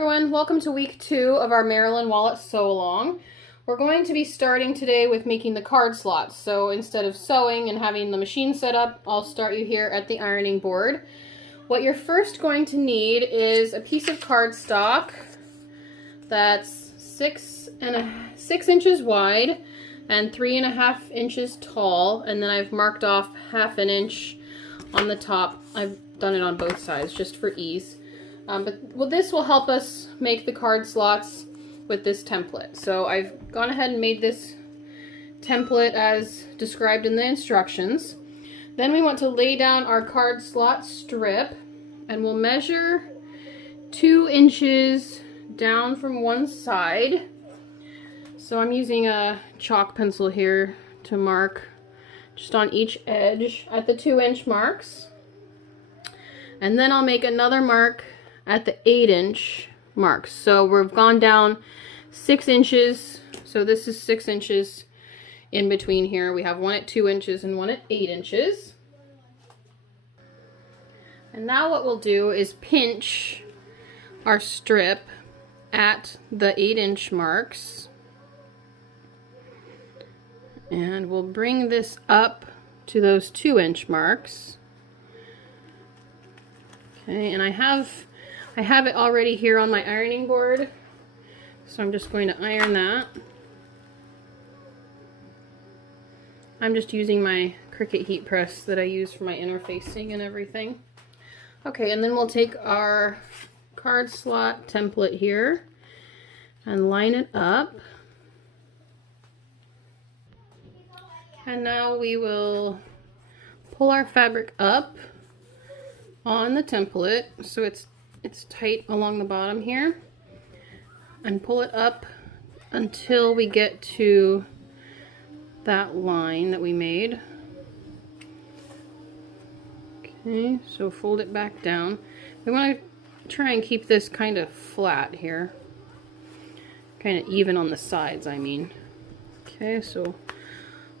everyone, welcome to week 2 of our Marilyn Wallet Sew Along. We're going to be starting today with making the card slots. So instead of sewing and having the machine set up, I'll start you here at the ironing board. What you're first going to need is a piece of cardstock that's 6 inches wide and 3.5 inches tall, and then I've marked off 1/2 inch on the top. I've done it on both sides just for ease. This will help us make the card slots with this template. So I've gone ahead and made this template as described in the instructions. Then we want to lay down our card slot strip, and we'll measure 2 inches down from one side. So I'm using a chalk pencil here to mark just on each edge at the 2-inch marks. And then I'll make another mark at the 8-inch marks. So we've gone down 6 inches. So this is 6 inches in between here. We have one at 2 inches and one at 8 inches. And now what we'll do is pinch our strip at the 8-inch marks. And we'll bring this up to those 2-inch marks. Okay, and I have it already here on my ironing board, so I'm just going to iron that. I'm just using my Cricut heat press that I use for my interfacing and everything. Okay, and then we'll take our card slot template here and line it up. And now we will pull our fabric up on the template so it's tight along the bottom here, and pull it up until we get to that line that we made. Okay, so fold it back down. We want to try and keep this kind of flat here, kind of even on the sides, I mean. Okay, so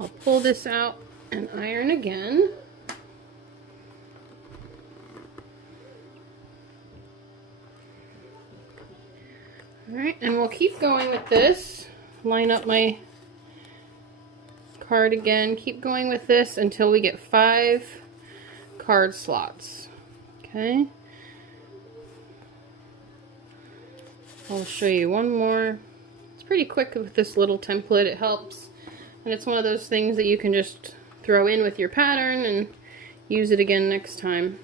I'll pull this out and iron again. Alright, and we'll keep going with this. Line up my card again. Keep going with this until we get 5 card slots. Okay. I'll show you one more. It's pretty quick with this little template. It helps. And it's one of those things that you can just throw in with your pattern and use it again next time.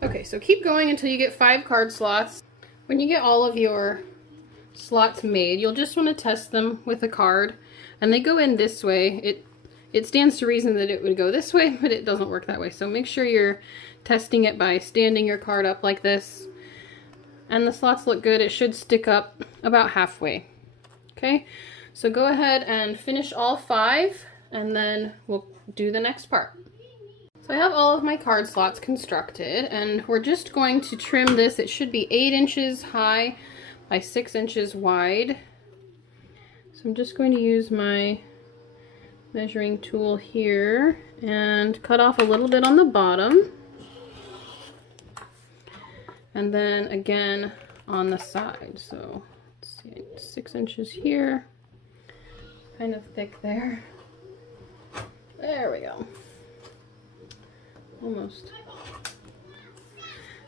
Okay, so keep going until you get 5 card slots. When you get all of your slots made, you'll just want to test them with a card. And they go in this way. It stands to reason that it would go this way, but it doesn't work that way. So make sure you're testing it by standing your card up like this. And the slots look good. It should stick up about halfway. Okay, so go ahead and finish all 5, and then we'll do the next part. So I have all of my card slots constructed, and we're just going to trim this. It should be 8 inches high by 6 inches wide. So I'm just going to use my measuring tool here and cut off a little bit on the bottom. And then again on the side. So let's see, 6 inches here. Kind of thick there. There we go. Almost.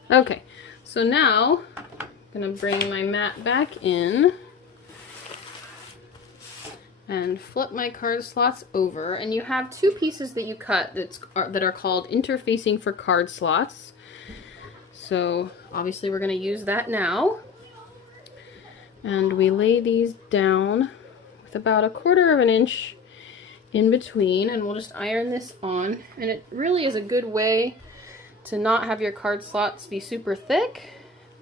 Okay, so now I'm going to bring my mat back in and flip my card slots over, and you have 2 pieces that you cut that are called interfacing for card slots. So obviously we're going to use that now, and we lay these down with about 1/4 inch in between, and we'll just iron this on. And it really is a good way to not have your card slots be super thick,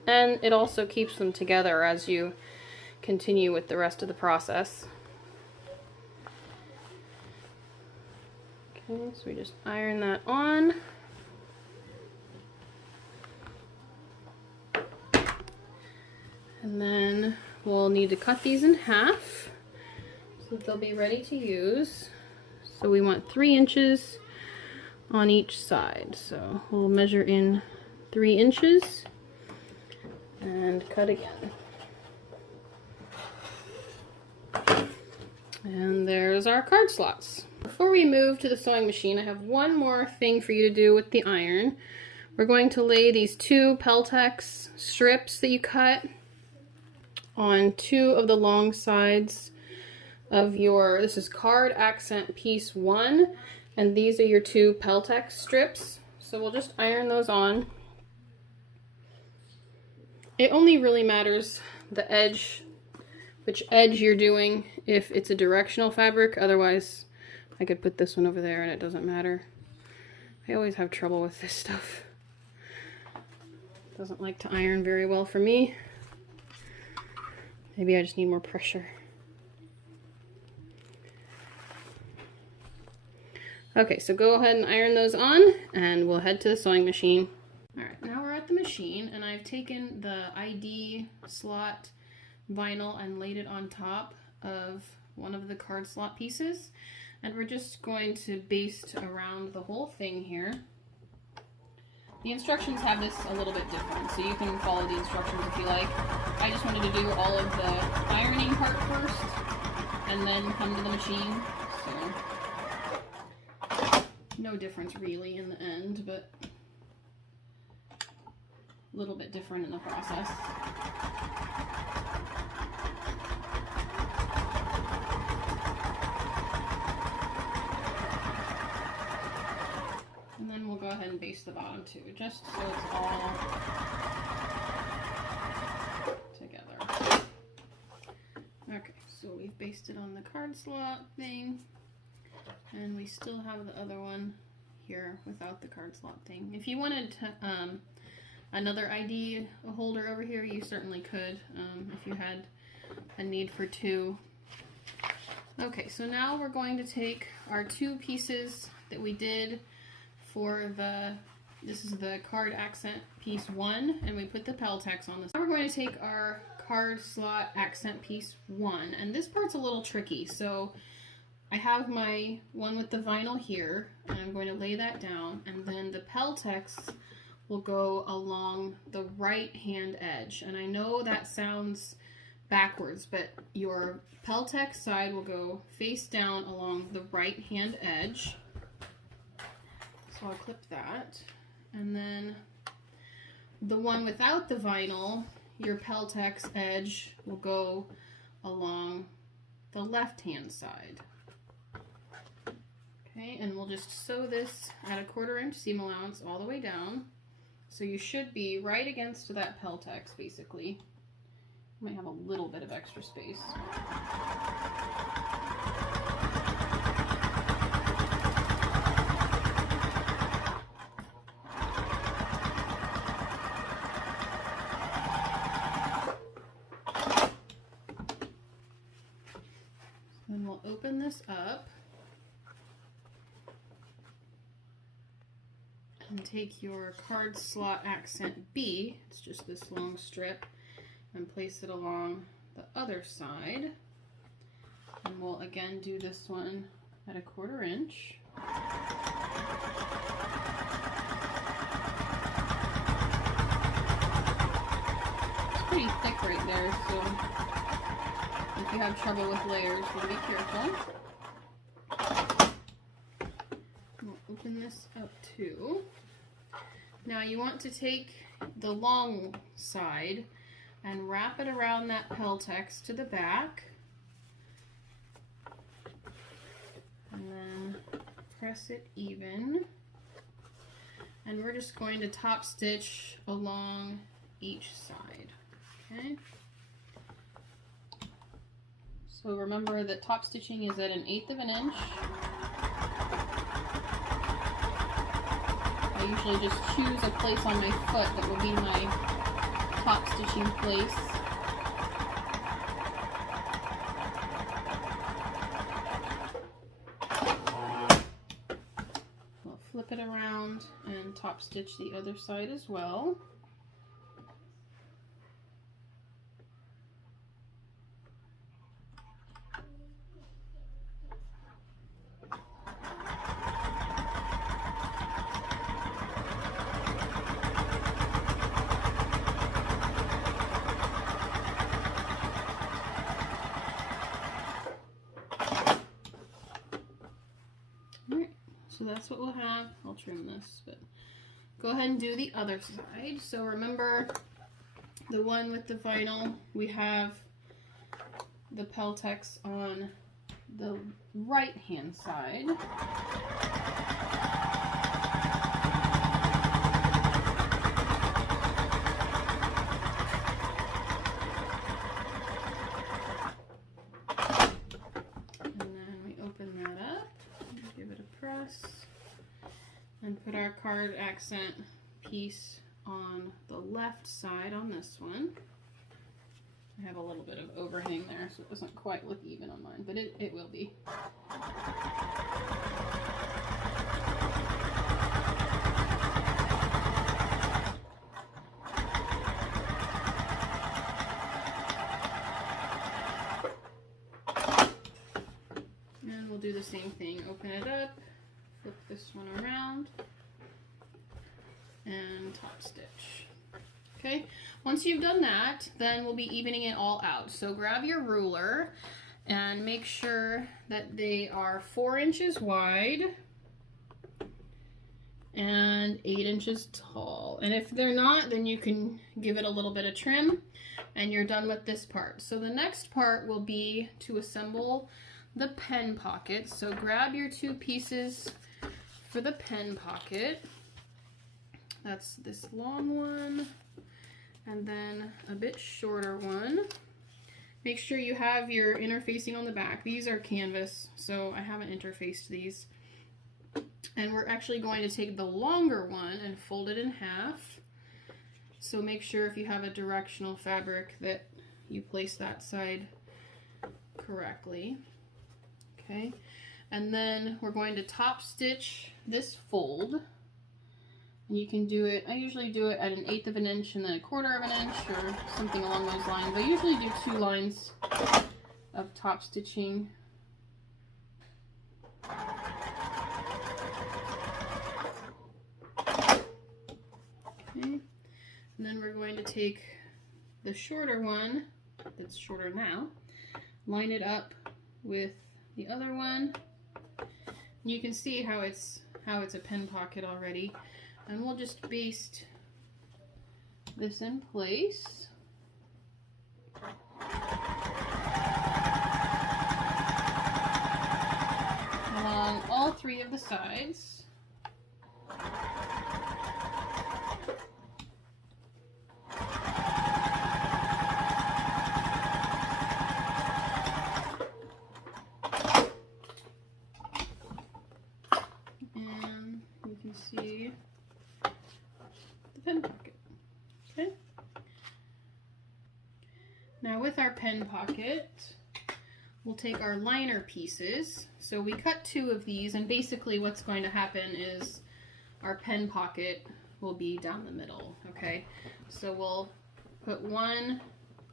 and it also keeps them together as you continue with the rest of the process. Okay, so we just iron that on. And then we'll need to cut these in half so that they'll be ready to use. So we want 3 inches on each side. So we'll measure in 3 inches and cut again. And there's our card slots. Before we move to the sewing machine, I have one more thing for you to do with the iron. We're going to lay these 2 Peltex strips that you cut on 2 of the long sides of your, this is card accent piece 1, and these are your 2 Peltex strips. So we'll just iron those on. It only really matters the edge, which edge you're doing if it's a directional fabric. Otherwise, I could put this one over there and it doesn't matter. I always have trouble with this stuff. Doesn't like to iron very well for me. Maybe I just need more pressure. Okay, so go ahead and iron those on and we'll head to the sewing machine. Alright, now we're at the machine and I've taken the ID slot vinyl and laid it on top of one of the card slot pieces. And we're just going to baste around the whole thing here. The instructions have this a little bit different, so you can follow the instructions if you like. I just wanted to do all of the ironing part first, and then come to the machine. So, no difference really in the end, but a little bit different in the process. And then we'll go ahead and baste the bottom too, just so it's all together. Okay, so we've basted on the card slot thing, and we still have the other one here without the card slot thing. If you wanted to, another ID holder over here, you certainly could, if you had a need for 2. Okay, so now we're going to take our 2 pieces that we did for this is the card accent piece 1, and we put the Peltex on this. Now we're going to take our card slot accent piece 1, and this part's a little tricky. So I have my one with the vinyl here, and I'm going to lay that down, and then the Peltex will go along the right hand edge. And I know that sounds backwards, but your Peltex side will go face down along the right hand edge. So I'll clip that, and then the one without the vinyl, your Peltex edge will go along the left hand side. Okay, and we'll just sew this at a 1/4 inch seam allowance all the way down. So you should be right against that Peltex basically. You might have a little bit of extra space. Then we'll open this up and take your card slot accent B, it's just this long strip, and place it along the other side. And we'll again do this one at a 1/4 inch. It's pretty thick right there, so if you have trouble with layers, we'll be careful. We'll open this up too. Now you want to take the long side and wrap it around that Peltex to the back. And then press it even. And we're just going to top stitch along each side. Okay? So remember that top stitching is at 1/8 of an inch. I usually just choose a place on my foot that will be my top stitching place. We'll flip it around and top stitch the other side as well. So that's what we'll have. I'll trim this, but go ahead and do the other side. So remember the one with the vinyl, we have the Peltex on the right hand side. And put our card accent piece on the left side on this one. I have a little bit of overhang there, so it doesn't quite look even on mine, but it will be. And we'll do the same thing. Open it up. Flip this one around and top stitch. Okay, once you've done that, then we'll be evening it all out. So grab your ruler and make sure that they are 4 inches wide and 8 inches tall. And if they're not, then you can give it a little bit of trim and you're done with this part. So the next part will be to assemble the pen pocket. So grab your 2 pieces for the pen pocket. That's this long one and then a bit shorter one. Make sure you have your interfacing on the back. These are canvas, so I haven't interfaced these. And we're actually going to take the longer one and fold it in half. So make sure if you have a directional fabric that you place that side correctly. Okay. And then we're going to top stitch this fold. And you can do it, I usually do it at 1/8 of an inch and then 1/4 of an inch or something along those lines. I usually do 2 lines of top stitching. Okay. And then we're going to take the shorter one, that's shorter now, line it up with the other one. You can see how it's a pen pocket already, and we'll just baste this in place. Along all 3 of the sides. See the pen pocket. Okay. Now with our pen pocket, we'll take our liner pieces. So we cut 2 of these, and basically what's going to happen is our pen pocket will be down the middle. Okay. So we'll put one.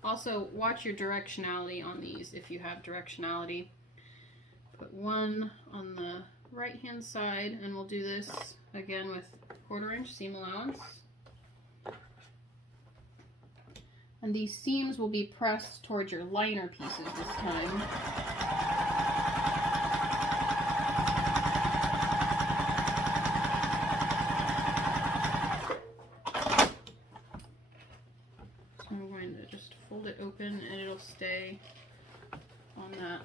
Also watch your directionality on these if you have directionality. Put one on the right hand side, and we'll do this again with 1/4 inch seam allowance. And these seams will be pressed towards your liner pieces this time. So I'm going to just fold it open and it'll stay on that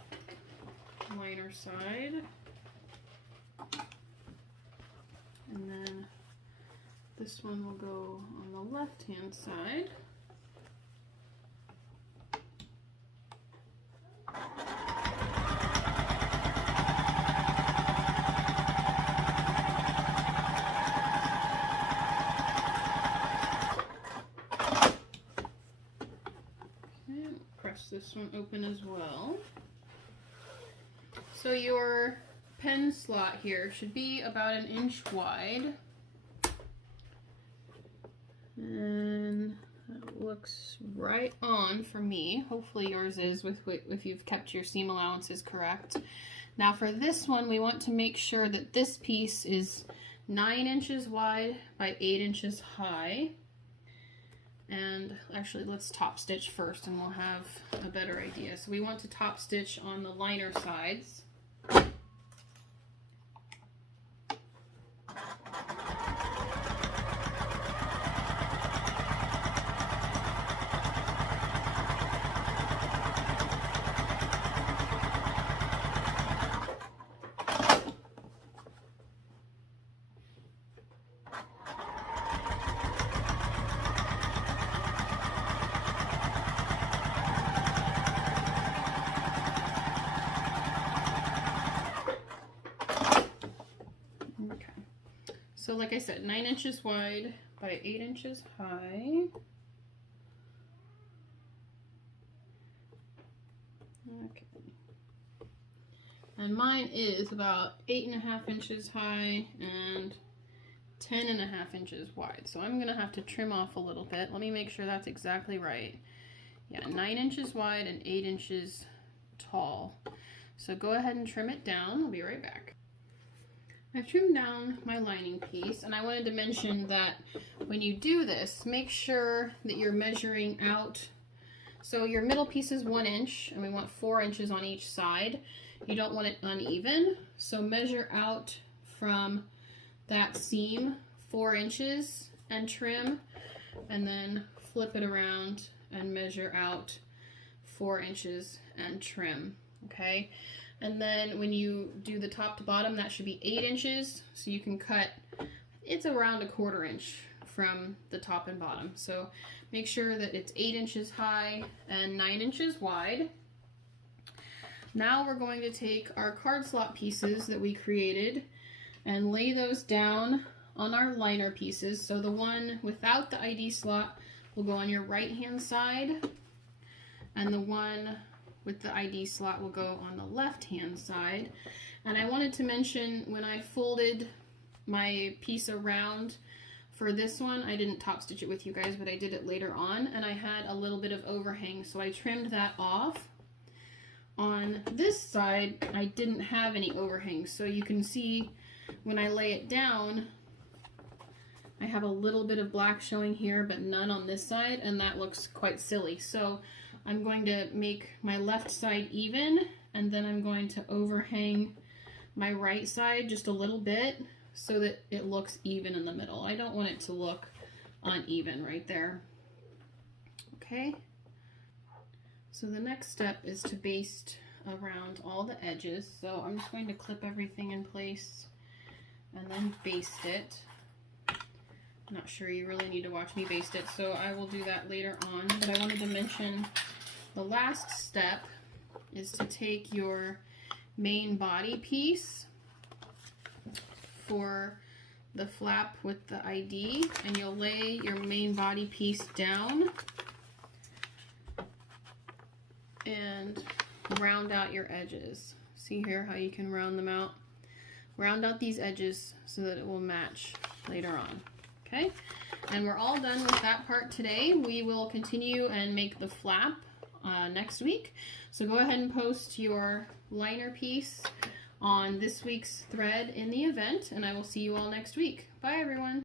liner side. And then this one will go on the left hand side. Okay, press this one open as well. So your pen slot here should be about 1 inch wide, and that looks right on for me. Hopefully yours is, if you've kept your seam allowances correct. Now for this one, we want to make sure that this piece is 9 inches wide by 8 inches high. And actually, let's top stitch first and we'll have a better idea. So we want to top stitch on the liner sides. like I said, 9 inches wide by 8 inches high. Okay. And mine is about 8.5 inches high and 10.5 inches wide. So I'm gonna have to trim off a little bit. Let me make sure that's exactly right. Yeah, 9 inches wide and 8 inches tall. So go ahead and trim it down. I'll be right back. I've trimmed down my lining piece, and I wanted to mention that when you do this, make sure that you're measuring out. So your middle piece is 1 inch, and we want 4 inches on each side. You don't want it uneven, so measure out from that seam 4 inches and trim, and then flip it around and measure out 4 inches and trim, okay? And then when you do the top to bottom, that should be 8 inches, so you can cut, it's around 1/4 inch from the top and bottom. So make sure that it's 8 inches high and 9 inches wide. Now we're going to take our card slot pieces that we created and lay those down on our liner pieces. So the one without the ID slot will go on your right hand side, and the one with the ID slot will go on the left hand side. And I wanted to mention, when I folded my piece around for this one, I didn't top stitch it with you guys, but I did it later on, and I had a little bit of overhang, so I trimmed that off. On this side, I didn't have any overhang, so you can see when I lay it down, I have a little bit of black showing here, but none on this side, and that looks quite silly. So I'm going to make my left side even, and then I'm going to overhang my right side just a little bit so that it looks even in the middle. I don't want it to look uneven right there. Okay. So the next step is to baste around all the edges. So I'm just going to clip everything in place and then baste it. I'm not sure you really need to watch me baste it, so I will do that later on. But I wanted to mention the last step is to take your main body piece for the flap with the ID, and you'll lay your main body piece down and round out your edges. See here how you can round them out? Round out these edges so that it will match later on. Okay, and we're all done with that part today. We will continue and make the flap next week. So go ahead and post your liner piece on this week's thread in the event, and I will see you all next week. Bye everyone.